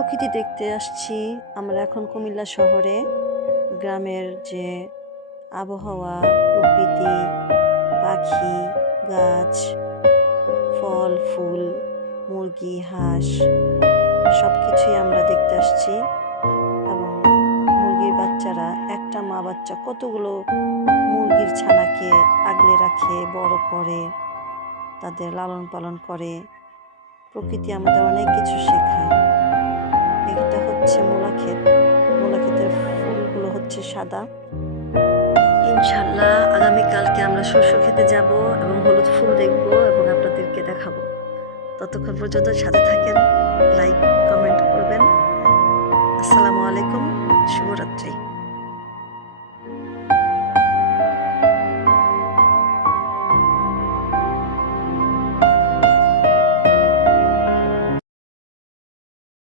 প্রকৃতি দেখতে আসছি আমরা এখন কুমিল্লা শহরে। গ্রামের যে আবহাওয়া, প্রকৃতি, পাখি, গাছ, ফল ফুল, মুরগি, হাঁস সব কিছুই আমরা দেখতে আসছি। এবং মুরগির বাচ্চারা, একটা মা বাচ্চা কতগুলো মুরগির ছানাকে আগলে রাখে, বড় করে, তাদের লালন পালন করে। প্রকৃতি আমাদের অনেক কিছু শেখায়। এটা হচ্ছে মূলা ক্ষেত। মূলা ক্ষেতের ফুলগুলো হচ্ছে সাদা। ইনশাল্লাহ আগামীকালকে আমরা শস্য খেতে যাব এবং হলুদ ফুল দেখব এবং আপনাদেরকে দেখাবো। ততক্ষণ পর্যন্ত সাথে থাকেন, লাইক কমেন্ট করবেন। আসসালামু আলাইকুম, শুভরাত্রি।